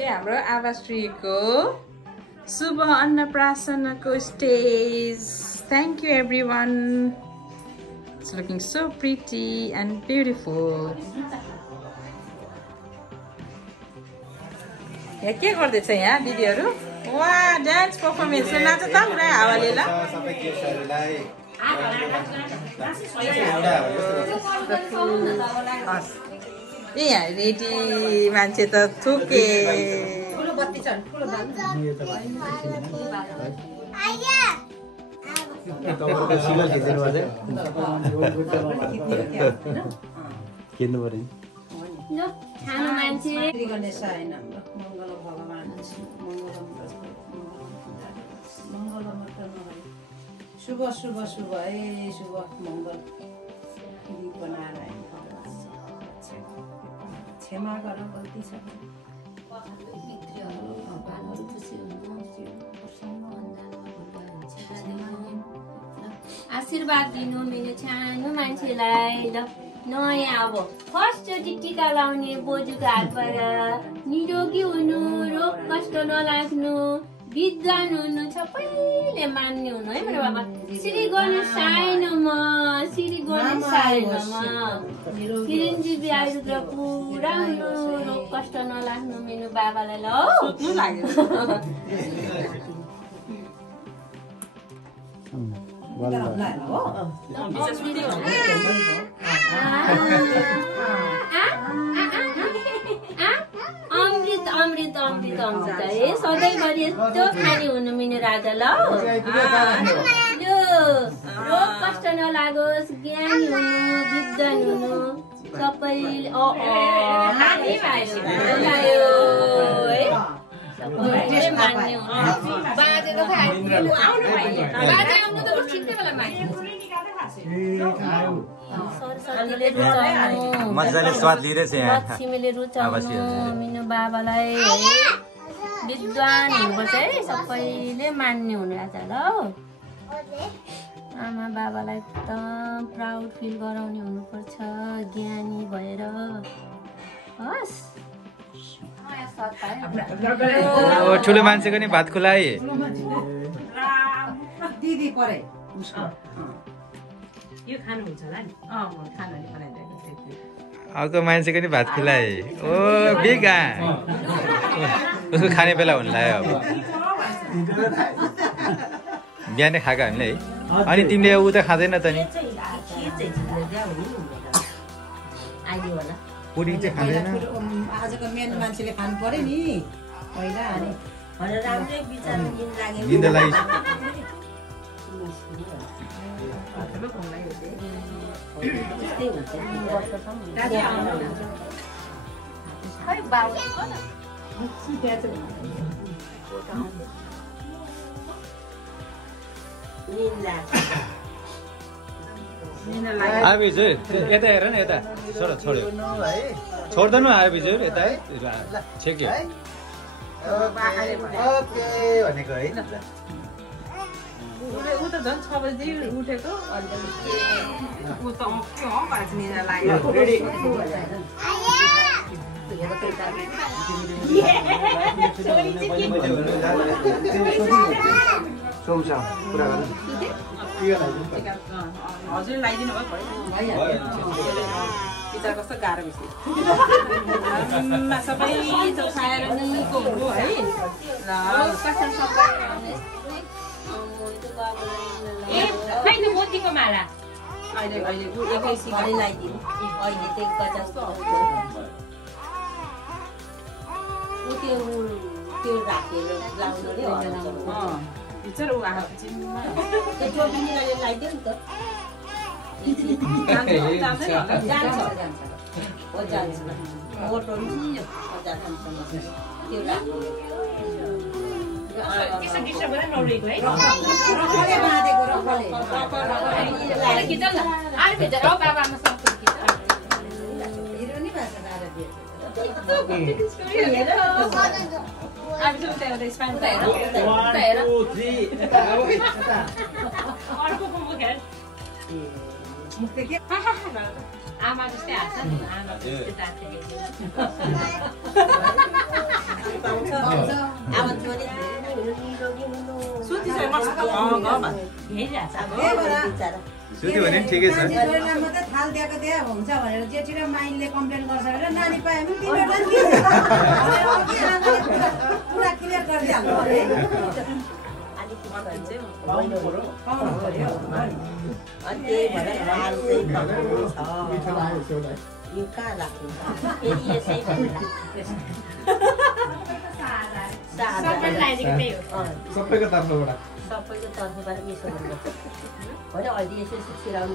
चाहिँ हाम्रो आवाश्रीको शुभ अन्नप्राशनको stage. Thank you everyone. It's looking so pretty and beautiful. यहाँ के गर्दैछ यहाँ दिदीहरू? वा डान्स पर्फर्मेन्स नाच त पुरा हावाले ल। सबै केसहरुलाई ए यहाँ रेडी मान्छे त थुके। ठुलो बत्ती छ ठुलो दाल कमरको सिलो खिच्नु पर्छ खिच्नु पर्यो ल खानु मान्छे गर्ने छैन मङ्गल भगवान मङ्गल मात्र नभई शुभ शुभ शुभ ए शुभ मङ्गल दीप नारायण क्षमा गर गल्ती छ आशीर्वाद दिनु मेरो सानो मान्छेलाई ल नयाँ अब फर्स्टचोटि टिका लाउने बोजूको हातबाट निरोगी हुनु रोग कष्ट नलाग्नु विद्वान हुनु सबैले मान्ने हुनु है मेरो बाबा श्री गणेश साइनमा श्री गणेश साइनमा चिरञ्जीवी आयुर्वेद पुरा हुनु रोग कष्ट नलाग्नु मेरो बाबालाई ल सोध्नु लाग्यो। अमृत अमृत अमृत अमृत है सधैँभरि यस्तो खाने हुनु मिनो राजा ल रोग कष्ट नलागोस् ज्ञानी हुनु विद्वान हुनु सबैले मान्ने हुनु बाजे त आउनु बाजे आउनु त ठिकै बेला मान्ने मजाले स्वाद लिइरहेछ यहाँ लक्ष्मीले रुचाउनु मिनो बाबालाई विद्वान हुनुपर्छ है सबैले मान्ने हुनु राजा ल आमा बाबालाई एकदम प्राउड फिल गराउने हुनुपर्छ ज्ञानी भएर हस् ठुलो मान्छेको नि भात खुलाइ दिदी परे यो खानु हुन्छ होला नि? म खाना नि बनाइदिएको थिएँ। अर्को मान्छेको नि भात खुलाइ ओ बिगा उसको खाने बेला हुन लाग्यो अब बिहानै खाएको हामीले है अनि तिमीले उ त खाँदैन त नि पुरी चाहिँ खाँदैन आजको मेन मान्छेले खानु पर्यो नि पहिला अनि राम्रै विचार निन्दा लागि आएपछि यता हेर न यता छोड छोड्यो छोड्दैन आएपछि यता है छेक्यो ओके भनेको है ऊ त झन् 6 बजी उठेको ऊ त के हो भनेर निद्रा लाग्यो। हजुर लगाइदिनु भयो पिता कस्तो गाह्रो बेसी सबै खाएर निको हुनु है ल मोतीको माला अहिले अहिले एकै सिकाइ लगाइदिनु अहिले चाहिँ 50 को त्यो राखेर लाउनु रे भित्र उ आएको जिम्मा त्यो जोबिनीले लगाइदियो नि त जान्छ हो जान्छ मोटो नि जान्छ त्यो राख्नु त्यसो डिस्टर्ब गरेर नउडेको है रखले बाँधेको रखले खिच न आले खिच र बाबामा सक्छ खिच हिरो नि भाषा दारा दिए अब चाहिँ त्यहाँ स्पाइन हेर अर्को मुख हेर मुख के आमा जस्तै हाँस्छ नि आमा जस्तै पाउँछ अब छोरी निरोगी हुनु सुतिसके मसँग घरमा बिचरा सुत्यो भने ठिकै छ छोरीलाई मात्रै थाल दिएको दिए हुन्छ भनेर जेठी र माइलीले कम्प्लेन गर्छ भने नानी पाए पनि तिमीहरूलाई पुरा क्लियर गरिदिइहाल्नु पाउनु पर्यो अनि त्यही भएर थाल चाहिँ पाउनु छ यो कहाँ राख्नु फेरि यसै सबैको तर्फबाट सबैको तर्फबाट यसो गर्नुपर्छ होइन अहिले यसो सिराउनु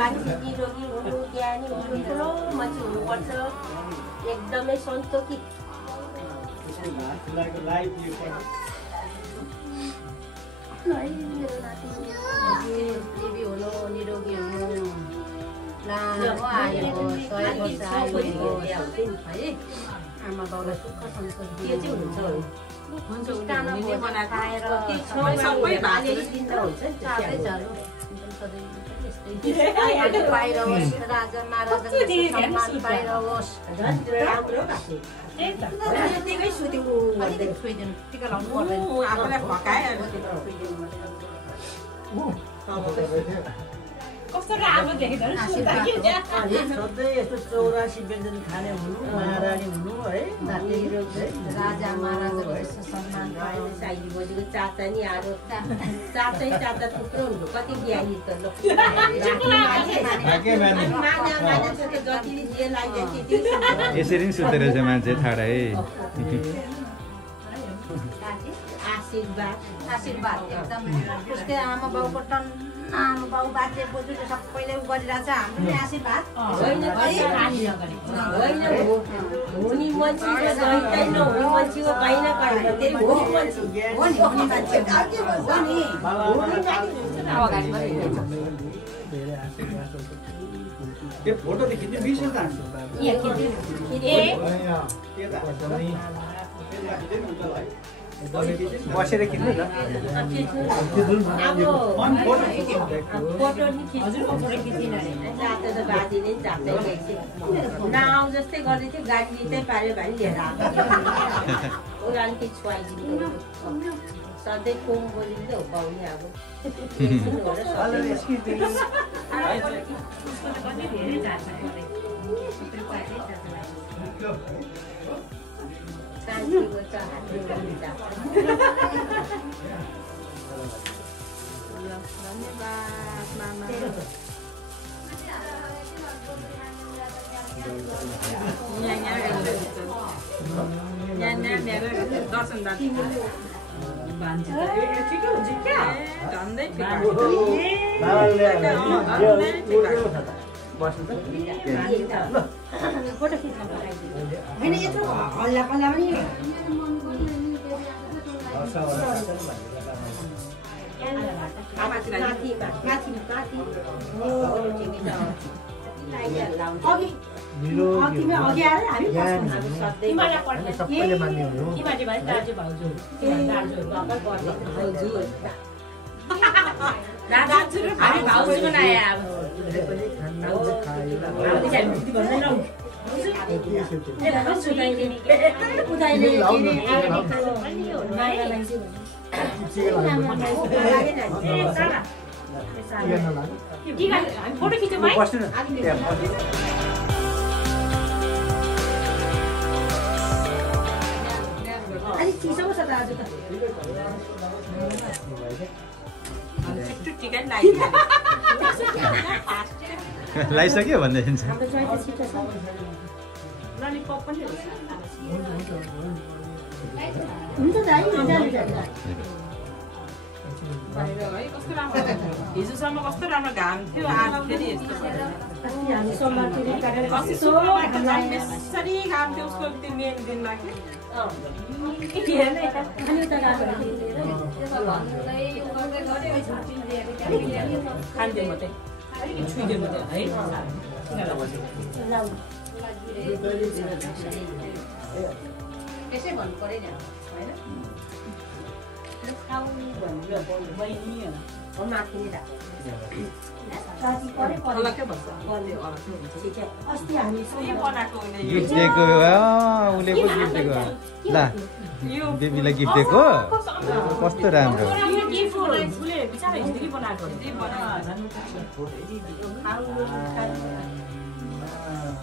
मान्छे निरोगी हुनु ज्ञानी हुनु ठुलो मान्छे हुनुपर्छ एकदमै सन्तोकी देवी हुनु निरोगी हुनु लामो आयो 100 वर्ष आयो है आमा बाउलाई सुख सन्तोष दिए चाहिँ हुन्छ सबै पाइरहोस् राजा महाराजा सम्मान पाइरहोस् यतिकै सुत्यौँ भन्दै छोइदिनु टिका लाउनु पर्दैन आफूलाई फकाए कस्तो राम्रो देख्दा सधैँ यस्तो 84 व्यञ्जन खाने हुनु महारानी हुनु है राजा महाराजाको यस्तो सम्मान पायो साइली बजीको चाचा नि आरो चाचा थुप्रो हुनु कति ज्ञानी त ल जतिले जे लाग्यो त्यति यसरी नि सुत्दो रहेछ मान्छे थाहा है आशीर्वाद एकदम उसकै आमा बाउको आमा बाउ बाजे बोजूले सबैले गरिरहेछ हाम्रो नि आशीर्वाद होइन हुने मान्छे जहिल्यै नहुने मान्छेको पाइन पाइन त्यही हुने मान्छे हो नि हुने मान्छे हो नि यो फोटो देखिन्छ बिर्सेर जान्छु बसेर किन्नु न फोटो नि नाउ जस्तै गर्दै थियो गाडी लिँदै पाऱ्यो भने लिएर आएको उनीहरूले छुवाइदिनु सधैँ फोन बोलिँदै हो पाउने अब धन्यवाद मामा दर्शन ठिकै हुन्छ क्या झन्डै फोटो खिच्न होइन यत्रो हल्ला पल्ला पनि अघि आएर हामी सबैले मान्ने हो दाजु भाउजू हामी भाउजू बनाए फोटो खिच्यौँ है अलिक चिसो छ दाजु त लगाइसक्यो भन्दैछ हुन्छ दाइ हिजोसम्म कस्तो राम्रो घाम थियो आज फेरि यसरी घाम थियो उसको त्यो मेन दिनमा खान्थ्यो मात्रै अलिकति छुइदियो मात्रै है त्यसै भन्नु पर्यो नि होइन खाउनु भन्नु बहिनी माथि नै राख्छ अलग्गै भन्छ अलग्गै हुन्छ अस्ति हामी के बनाएको गिफ्ट दिएको उसले पो गिफ्ट दिएको ल बेबीलाई गिफ्ट दिएको कस्तो राम्रो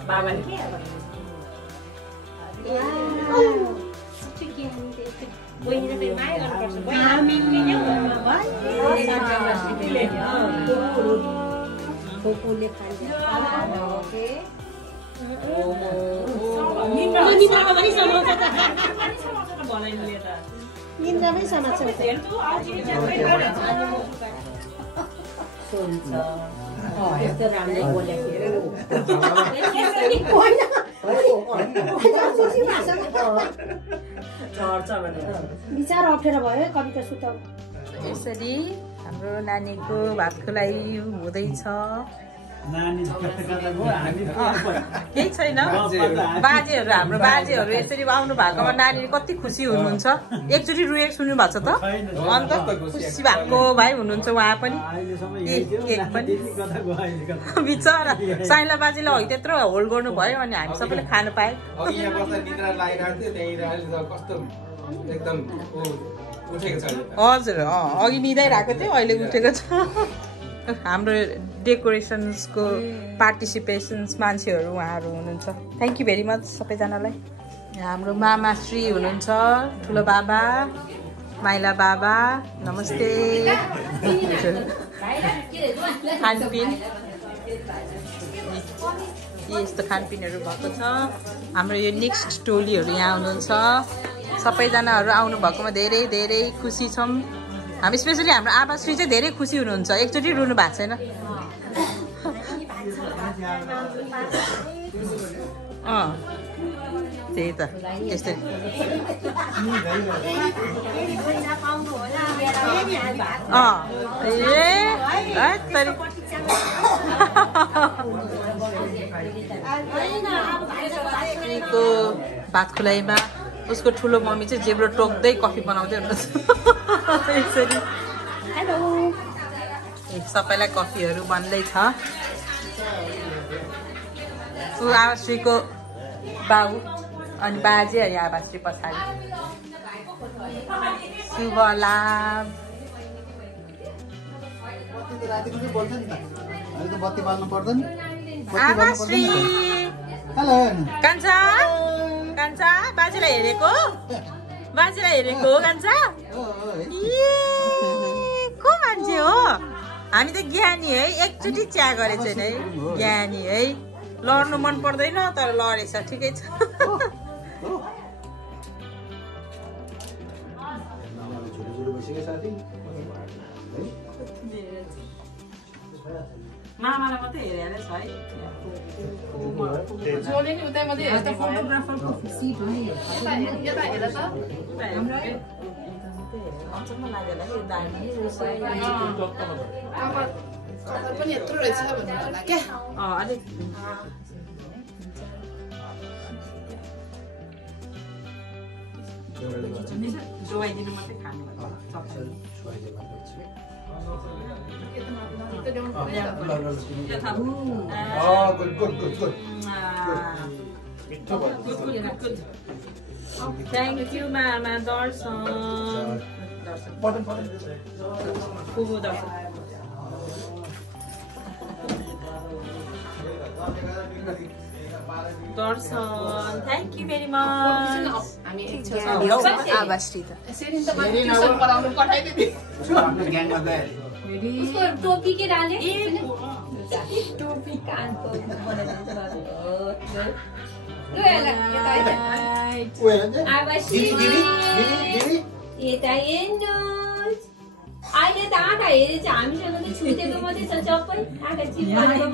बाबाले बहिनीले माया गर्नुपर्छ खोकुले खान्छ निन्द्रामै समात्छ सुन्छ यस्तो राम्रै बोलेको विचार अप्ठ्यारो भयो कविता सुताउ यसरी हाम्रो नानीको भात खुवाइ हुँदैछ केही छैन बाजेहरू हाम्रो बाजेहरू यसरी आउनु भएकोमा नानीले कति खुसी हुनुहुन्छ एकचोटि रुएको सुन्नु भएको छ त अन्त खुसी भएको भाइ हुनुहुन्छ उहाँ पनि केक पनि बिचरा साइला बाजेले है त्यत्रो होल्ड गर्नु भयो अनि हामी सबैले खानु पाए हजुर अघि निदाइरहेको थियो अहिले उठेको छ हाम्रो डेकोरेसन्सको पार्टिसिपेसन्स मान्छेहरू उहाँहरू हुनुहुन्छ थ्याङ्क यू भेरी मच सबैजनालाई हाम्रो मामाश्री हुनुहुन्छ ठुलो बाबा माइला बाबा नमस्ते खानपिन यस्तो खानपिनहरू भएको छ हाम्रो यो नेक्स्ट टोलीहरू यहाँ हुनुहुन्छ सबैजनाहरू आउनु भएकोमा धेरै धेरै खुसी छौँ हामी स्पेसली हाम्रो आबाश्री चाहिँ धेरै खुसी हुनुहुन्छ एकचोटि रुनु भएको छैन त्यही त यस्तै भात खुलाइमा उसको ठुलो मम्मी चाहिँ जेब्रो टोक्दै कफी बनाउँदै हुनुहुन्छ यसरी हेलो सबैलाई कफीहरू बन्दैछ ऊ आवाश्रीको बाबु अनि बाजे अनि आवाश्री पछाडि शुभ लाभ आवाश्री कान्छा कान्छा बाजेलाई हेरेको हो कान्छा को मान्छे हो हामी त ज्ञानी है एकचोटि चिया गरेको छैन है ज्ञानी है लड्नु मन पर्दैन तर लडेछ ठिकै छ मामालाई मात्रै हेरेर छ है जोले नि उतै मात्रै हेर्छ फोटोग्राफरको सिट हो नि यता हेर त अचम्म लागेला यो दामी अब पनि यत्रो रहेछ भन्नु होला के अलिक जोइदिनु मात्रै खानु Thank you, Mama. Darson. Darson. Thank you very much. उसको टोपी के डाले टोपी कान को यता हेर्नुहोस् अहिले त आँखा हेरे चाहिँ हामीसँग त छुटेको मात्रै छ सबै आँखा चिप्लेको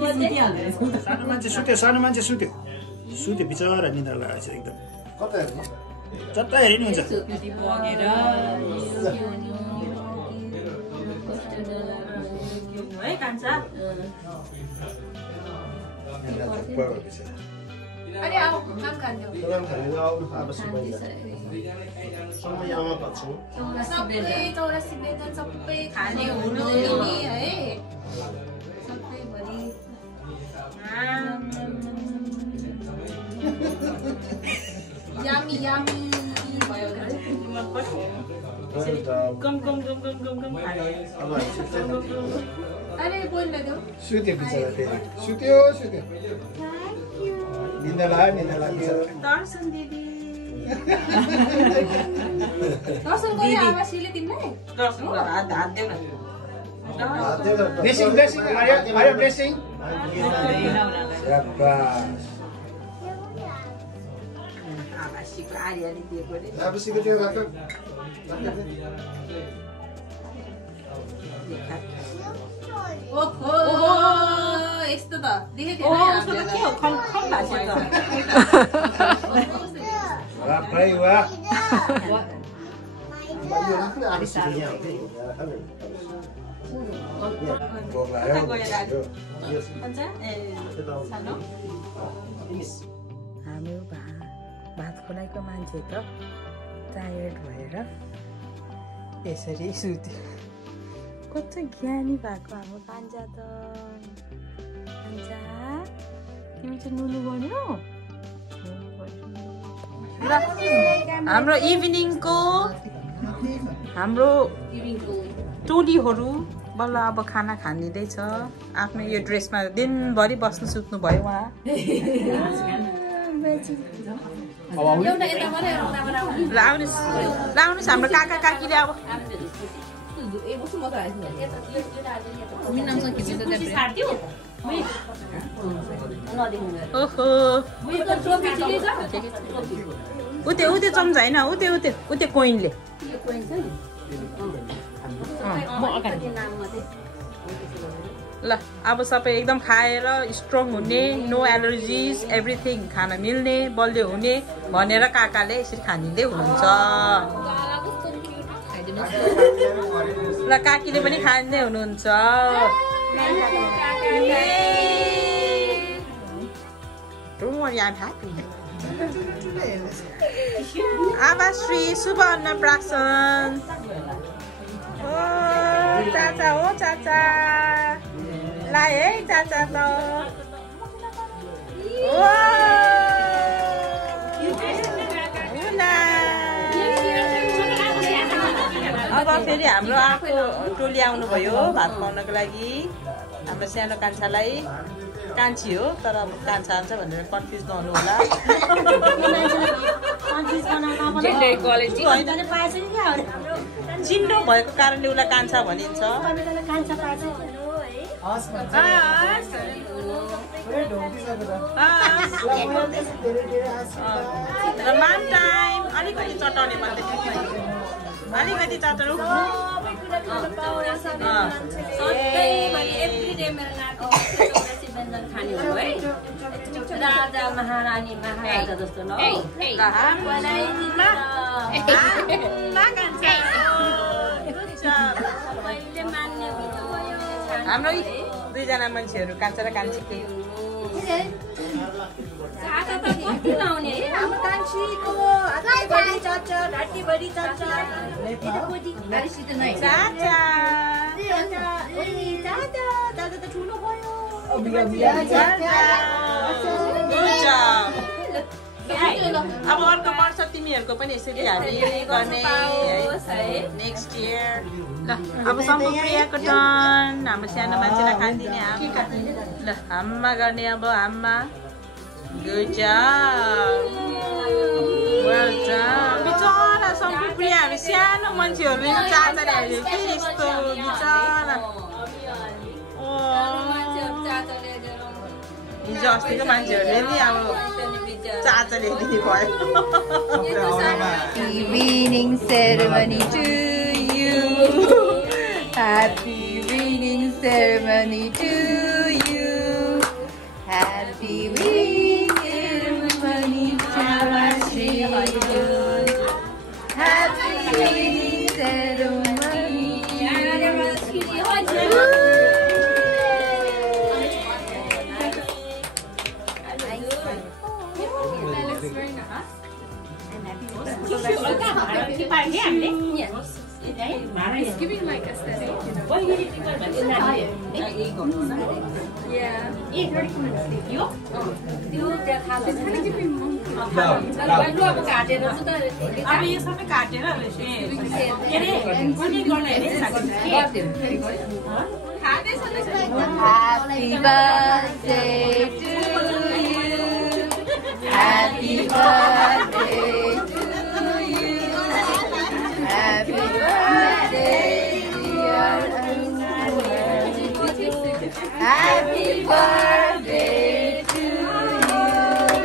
मात्रै सानो मान्छे सुत्यो बिचरा निद्रा लागेको छ एकदम जता हेर्नु हुन्छ है कान्छा अनि आऊ खाम खान्थ्यौ सबै 84 वेतन सबै खाने हुनु नि है सबै भरि यामी भयो मन पर्छ गम अरे बोल्न देऊ सुत्यो बिचरा फेरि सुत्यो निन्दा लाग्यो दर्शन दिदी दर्शन गरे आवासीले तिमीलाई दर्शन गर हात देऊ न ब्लेसिङ मारिया ब्लेसिङ आवासीको आर्यले दिएको रे आवासीको त्यो राख ओहो यस्तो त देखेको ओहो उसको त के हो खल भाषा त वाह भाइ वाह हाम्रो भात खुलाइको मान्छे त टायर्ड भएर यसरी सुत्यो कस्तो ज्ञानी भएको हाम्रो कान्छा त कान्छा तिमी चाहिँ नुनु गर्यो ल हाम्रो इभिनिङको हाम्रो टोलीहरू बल्ल अब खाना खानिँदैछ आफ्नो यो ड्रेसमा दिनभरि बस्नु सुत्नु भयो उहाँ ल आउनुहोस् हाम्रो काका काकीले अब ओहो उते चम्चा होइन उते कोइनले ल अब सबै एकदम खाएर स्ट्रङ हुने नो एलर्जिज एभ्रिथिङ खान मिल्ने बलियो हुने भनेर काकाले यसरी खानिँदै हुनुहुन्छ ल काकीले पनि खाँदै हुनुहुन्छ Don't worry, I'm happy. Abashri, Subha Annapraksan. Oh, Chacha. Lai, hey, Chacha, to. अब फेरि हाम्रो आफू टोली आउनुभयो भात खुवाउनको लागि हाम्रो सानो कान्छालाई कान्छी हो तर अब कान्छा आन्छ भनेर कन्फ्युज नहुनु होला चिन्डो भएको कारणले उसलाई कान्छा भनिन्छ र मान टाइम अलिकति चटाउने भन्दाखेरि अलिकति चटाउनु राजा महारानी महाराजा जस्तो न हाम्रो दुईजना मान्छेहरू कान्छा र कान्छी अब अर्को वर्ष तिमीहरूको पनि यसरी हामी गर्ने नेक्स्ट इयर ल अब सम्पूर्णको टर्न हाम्रो सानो मान्छेलाई खानिदिने ल हाम्मा गर्ने अब हाम्मा गुड जब वेल डन बिचरा सम्पूर्ण हामी सानो मान्छेहरूले चाचाले हाल्यो के यस्तो बिचरा हिजो अस्तिको मान्छेहरूले नि अब चाचाले दिने भयो Evening ceremony to you. Happy evening ceremony to you. Happy evening ceremony to you. Happy evening ceremony to you. It's giving like aesthetic, you know. Yeah. It's kind of giving monkey. अब यो सबै काटेर Happy birthday to you. Happy birthday to you. Happy birthday,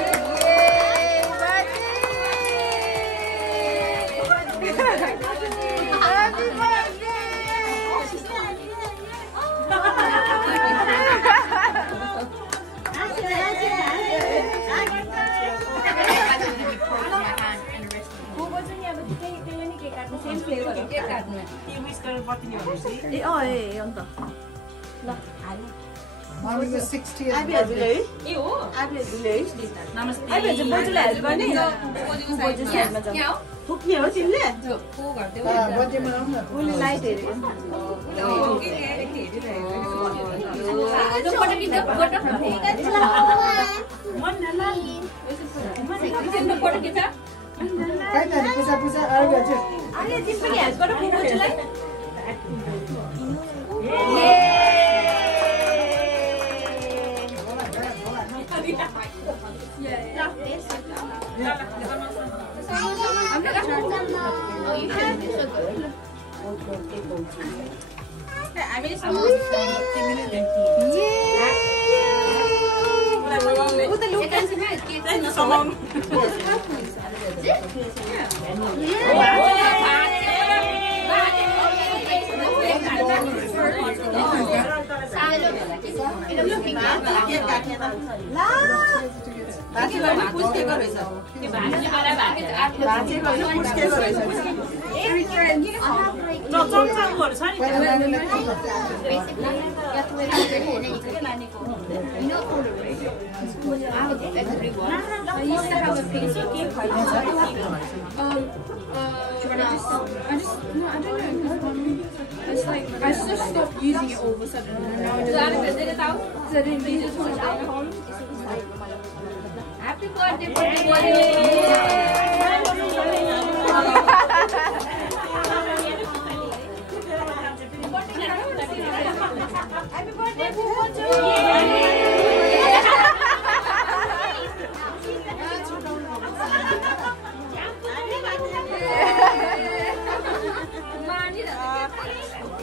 dear Anju. Happy birthday to you. Yay, birthday. Happy पुग्ने हो तिमीले उसले light हेरेको I just stopped using it all of a sudden. And now I didn't use it too much alcohol. Happy birthday, birthday. Happy birthday,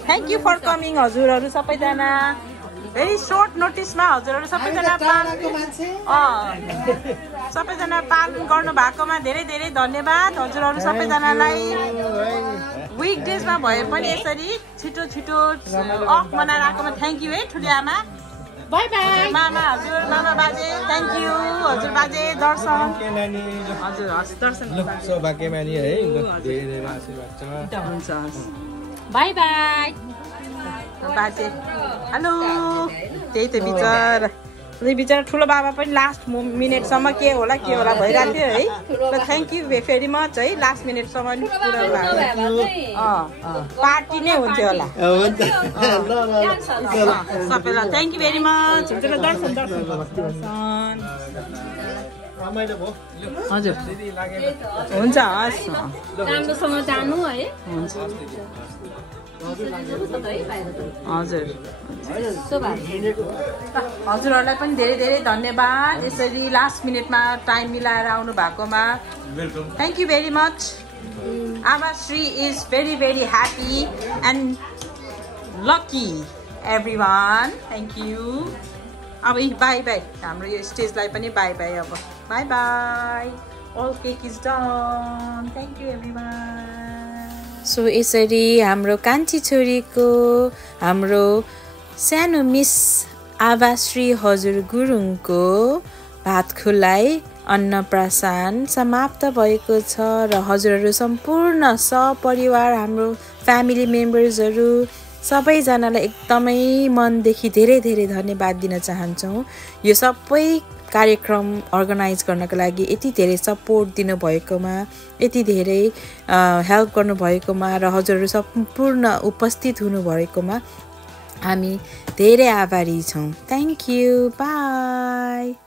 thank you for coming हजुरहरू सबैजना very short नोटिसमा हजुरहरू सबैजना सबैजना पालन गर्नु भएकोमा धेरै धेरै धन्यवाद हजुरहरू सबैजनालाई विक डेजमा भए पनि यसरी छिटो छिटो अफ मनाएर आएकोमा थ्याङ्क यू है ठुली आमा बाई बाई मामा हजुर मामा बाजे थ्याङ्क यू हजुर बाजे दर्शन हजुर दर्शन सौभाग्यमानी है धेरै आशीर्वाद छ हुन्छ बाई बाई बाजे हेलो त्यही त बिचरा ठुलो बाबा पनि लास्ट मिनटसम्म के होला भइरहेको थियो है र थ्याङ्क यू भेरी मच है लास्ट मिनटसम्म पार्टी नै हुन्थ्यो होला सबैलाई थ्याङ्क यू भेरी मच दर्शन हजुर हुन्छ हस् राम्रोसँग जानु है हुन्छ हजुर हजुरहरूलाई पनि धेरै धेरै धन्यवाद यसरी लास्ट मिनटमा टाइम मिलाएर आउनु भएकोमा thank you very much Aabhashree is very very happy and lucky everyone thank you अब बाई बाई हाम्रो यो स्टेजलाई पनि बाई बाई अब bye bye all cake is done thank you everyone so यसरी हाम्रो कान्छी छोरीको हाम्रो सानो मिस आभाश्री हजुर गुरुङको भात खुवाई अन्नप्राशन समाप्त भएको छ र हजुरहरू सम्पूर्ण सपरिवार हाम्रो फ्यामिली मेम्बर्सहरू सबैजनालाई एकदमै मनदेखि धेरै धेरै धन्यवाद दिन चाहन्छौँ। यो सबै कार्यक्रम अर्गनाइज गर्नको लागि यति धेरै सपोर्ट दिनुभएकोमा, यति धेरै हेल्प गर्नुभएकोमा र हजुरहरू सम्पूर्ण उपस्थित हुनुभएकोमा हामी धेरै आभारी छौँ। Thank you, by.